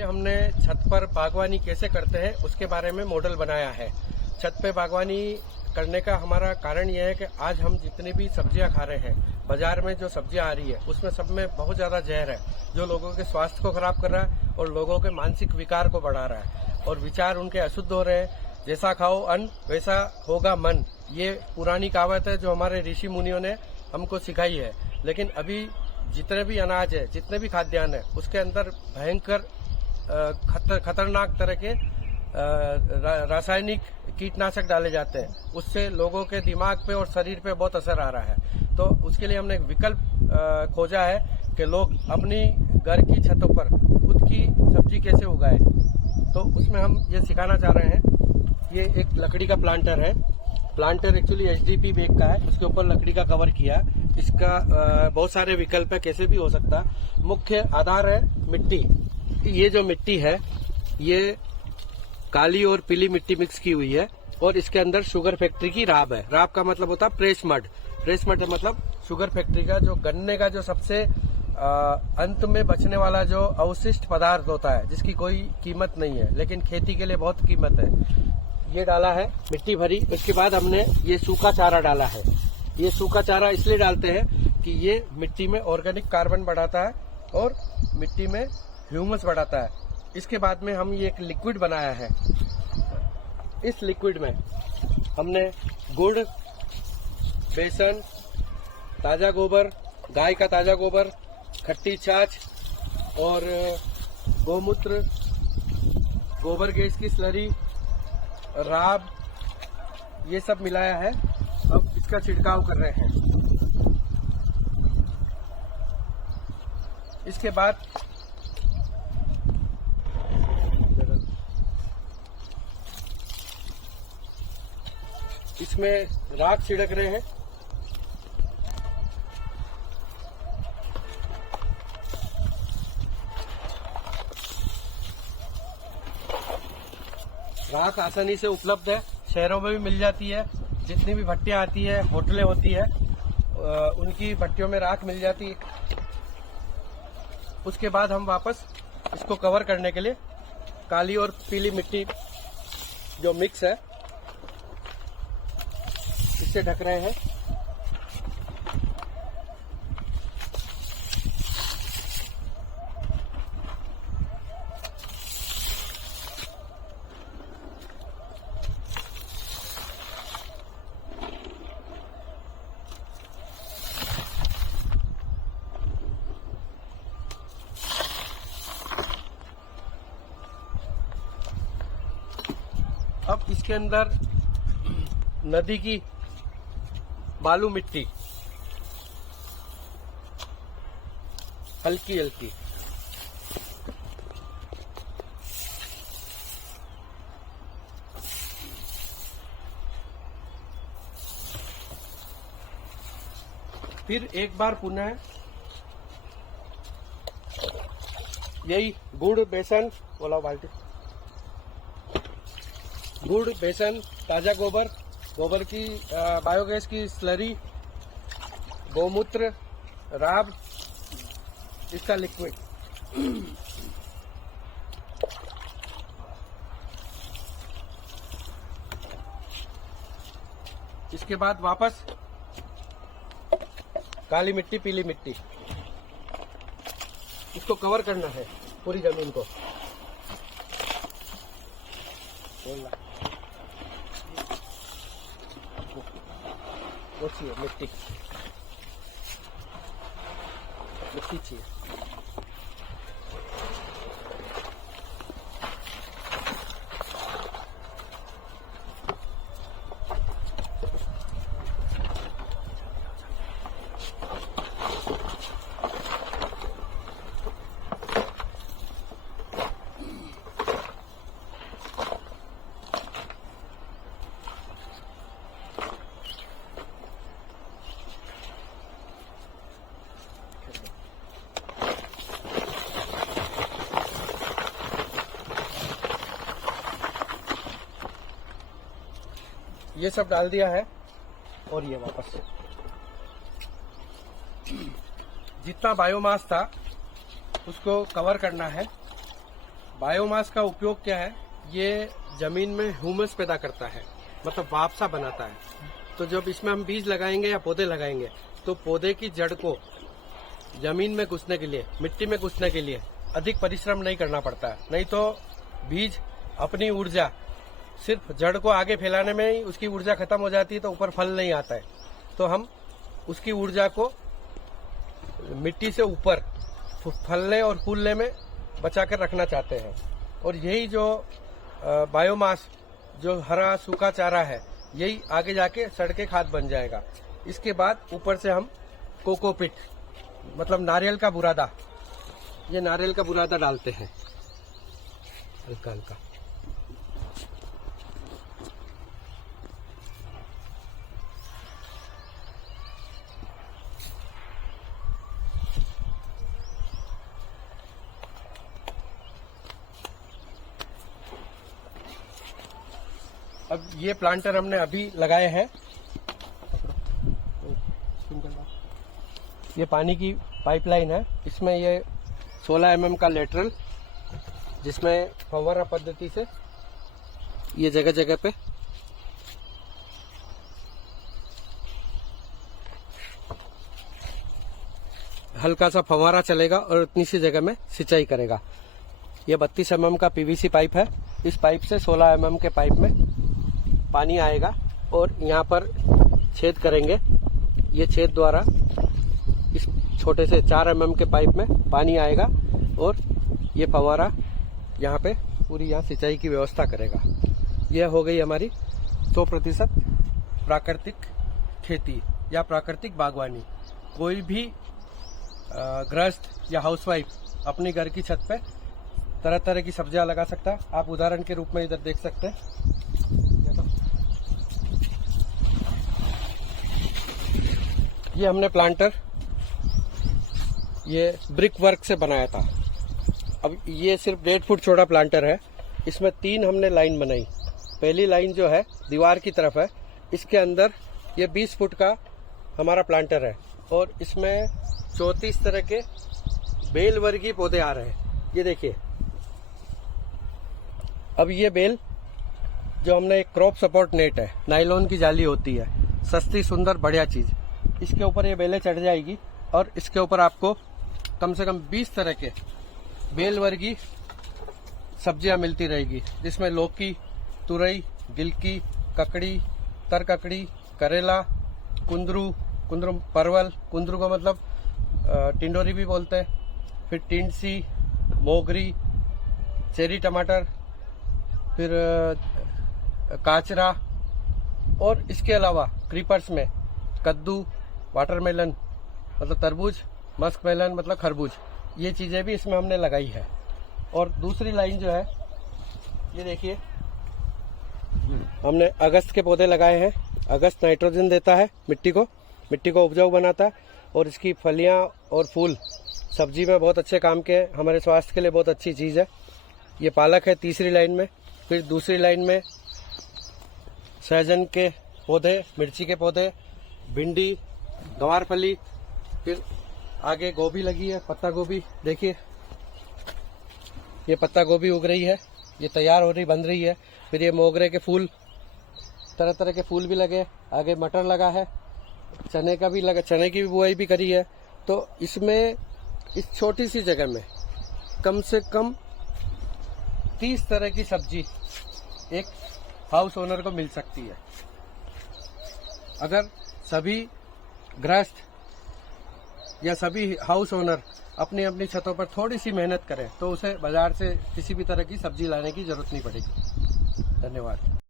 ये हमने छत पर बागवानी कैसे करते हैं उसके बारे में मॉडल बनाया है। छत पे बागवानी करने का हमारा कारण यह है कि आज हम जितनी भी सब्जियां खा रहे हैं, बाजार में जो सब्जियां आ रही है उसमें सब में बहुत ज्यादा जहर है, जो लोगों के स्वास्थ्य को खराब कर रहा है और लोगों के मानसिक विकार को बढ़ा रहा है और विचार उनके अशुद्ध हो रहे हैं। जैसा खाओ अन्न वैसा होगा मन, ये पुरानी कहावत है जो हमारे ऋषि मुनियों ने हमको सिखाई है। लेकिन अभी जितने भी अनाज है, जितने भी खाद्यान्न है, उसके अंदर भयंकर खतरनाक तरह के रासायनिक कीटनाशक डाले जाते हैं। उससे लोगों के दिमाग पे और शरीर पे बहुत असर आ रहा है। तो उसके लिए हमने एक विकल्प खोजा है कि लोग अपनी घर की छतों पर खुद की सब्जी कैसे उगाए। तो उसमें हम ये सिखाना चाह रहे हैं। ये एक लकड़ी का प्लांटर है। प्लांटर एक्चुअली एचडीपी बैग का है, उसके ऊपर लकड़ी का कवर किया। इसका बहुत सारे विकल्प है, कैसे भी हो सकता। मुख्य आधार है मिट्टी। ये जो मिट्टी है ये काली और पीली मिट्टी मिक्स की हुई है और इसके अंदर शुगर फैक्ट्री की राब है। राब का मतलब होता है प्रेस मड। प्रेस मड मतलब शुगर फैक्ट्री का जो गन्ने का जो सबसे अंत में बचने वाला जो अवशिष्ट पदार्थ होता है, जिसकी कोई कीमत नहीं है लेकिन खेती के लिए बहुत कीमत है। ये डाला है मिट्टी भरी। उसके बाद हमने ये सूखा चारा डाला है। ये सूखा चारा इसलिए डालते हैं कि ये मिट्टी में ऑर्गेनिक कार्बन बढ़ाता है और मिट्टी में ह्यूमस बढ़ाता है। इसके बाद में हम ये एक लिक्विड बनाया है। इस लिक्विड में हमने गुड़, बेसन, ताजा गोबर, गाय का ताजा गोबर, खट्टी छाछ और गौमूत्र, गोबर गैस की स्लरी, राब, ये सब मिलाया है। अब इसका छिड़काव कर रहे हैं। इसके बाद इसमें राख छिड़क रहे हैं। राख आसानी से उपलब्ध है, शहरों में भी मिल जाती है। जितनी भी भट्टियां आती है, होटलें होती है, उनकी भट्टियों में राख मिल जाती है। उसके बाद हम वापस इसको कवर करने के लिए काली और पीली मिट्टी जो मिक्स है इससे ढक रहे हैं। अब इसके अंदर नदी की बालू मिट्टी हल्की हल्की, फिर एक बार पुनः यही गुड़, बेसन, बोला बाल्टी, गुड़, बेसन, ताजा गोबर, गोबर की बायोगैस की स्लरी, गौमूत्र, राब, इसका लिक्विड। इसके बाद वापस काली मिट्टी, पीली मिट्टी, इसको कवर करना है पूरी जमीन को। वो चाहिए मिट्टी, मिट्टी चाहिए। ये सब डाल दिया है और ये वापस जितना बायोमास था उसको कवर करना है। बायोमास का उपयोग क्या है, ये जमीन में ह्यूमस पैदा करता है, मतलब वापसा बनाता है। तो जब इसमें हम बीज लगाएंगे या पौधे लगाएंगे तो पौधे की जड़ को जमीन में घुसने के लिए, मिट्टी में घुसने के लिए अधिक परिश्रम नहीं करना पड़ता है। नहीं तो बीज अपनी ऊर्जा सिर्फ जड़ को आगे फैलाने में ही उसकी ऊर्जा खत्म हो जाती है, तो ऊपर फल नहीं आता है। तो हम उसकी ऊर्जा को मिट्टी से ऊपर फलने और फूलने में बचा कर रखना चाहते हैं। और यही जो बायोमास, जो हरा सूखा चारा है, यही आगे जाके सड़ के खाद बन जाएगा। इसके बाद ऊपर से हम कोकोपीट, मतलब नारियल का बुरादा, ये नारियल का बुरादा डालते हैं हल्का हल्का। अब ये प्लांटर हमने अभी लगाए हैं। ये पानी की पाइपलाइन है, इसमें ये 16 mm का लेटरल, जिसमें फव्वारा पद्धति से ये जगह जगह पे हल्का सा फव्वारा चलेगा और इतनी सी जगह में सिंचाई करेगा। ये 32 mm का पीवीसी पाइप है। इस पाइप से 16 mm के पाइप में पानी आएगा और यहाँ पर छेद करेंगे। ये छेद द्वारा इस छोटे से 4 mm के पाइप में पानी आएगा और ये फव्वारा यहाँ पे पूरी यहाँ सिंचाई की व्यवस्था करेगा। यह हो गई हमारी 100% प्राकृतिक खेती या प्राकृतिक बागवानी। कोई भी गृहस्थ या हाउसवाइफ अपनी घर की छत पे तरह तरह की सब्जियां लगा सकता है। आप उदाहरण के रूप में इधर देख सकते हैं, ये हमने प्लांटर ये ब्रिक वर्क से बनाया था। अब ये सिर्फ 1.5 फुट चौड़ा प्लांटर है। इसमें 3 हमने लाइन बनाई। पहली लाइन जो है दीवार की तरफ है, इसके अंदर ये 20 फुट का हमारा प्लांटर है और इसमें 34 तरह के बेल वर्गीय पौधे आ रहे हैं। ये देखिए, अब ये बेल जो हमने एक क्रॉप सपोर्ट नेट है, नायलॉन की जाली होती है, सस्ती सुंदर बढ़िया चीज, इसके ऊपर ये बेलें चढ़ जाएगी और इसके ऊपर आपको कम से कम 20 तरह के बेल वर्गीय सब्जियां मिलती रहेगी, जिसमें लौकी, तुरई, गिलकी, ककड़ी, तरककड़ी, करेला, कुंदरू, परवल, कुंदरू का मतलब टिंडोरी भी बोलते हैं, फिर टिंडसी, मोगरी, चेरी टमाटर, फिर काचरा, और इसके अलावा क्रीपर्स में कद्दू, वाटरमेलन मतलब तरबूज, मस्क मेलन मतलब खरबूज, ये चीजें भी इसमें हमने लगाई है। और दूसरी लाइन जो है ये देखिए, हमने अगस्त के पौधे लगाए हैं। अगस्त नाइट्रोजन देता है मिट्टी को उपजाऊ बनाता है और इसकी फलियां और फूल सब्जी में बहुत अच्छे काम के, हमारे स्वास्थ्य के लिए बहुत अच्छी चीज है। ये पालक है तीसरी लाइन में। फिर दूसरी लाइन में सहजन के पौधे, मिर्ची के पौधे, भिंडी, गवारफली, फिर आगे गोभी लगी है, पत्ता गोभी। देखिए ये पत्ता गोभी उग रही है, ये तैयार हो रही, बन रही है। फिर ये मोगरे के फूल, तरह तरह के फूल भी लगे। आगे मटर लगा है, चने का भी लगा, चने की भी बुआई भी करी है। तो इसमें इस छोटी सी जगह में कम से कम 30 तरह की सब्जी एक हाउस ओनर को मिल सकती है। अगर सभी गृहस्थ या सभी हाउस ओनर अपनी अपनी छतों पर थोड़ी सी मेहनत करें तो उसे बाजार से किसी भी तरह की सब्जी लाने की जरूरत नहीं पड़ेगी। धन्यवाद।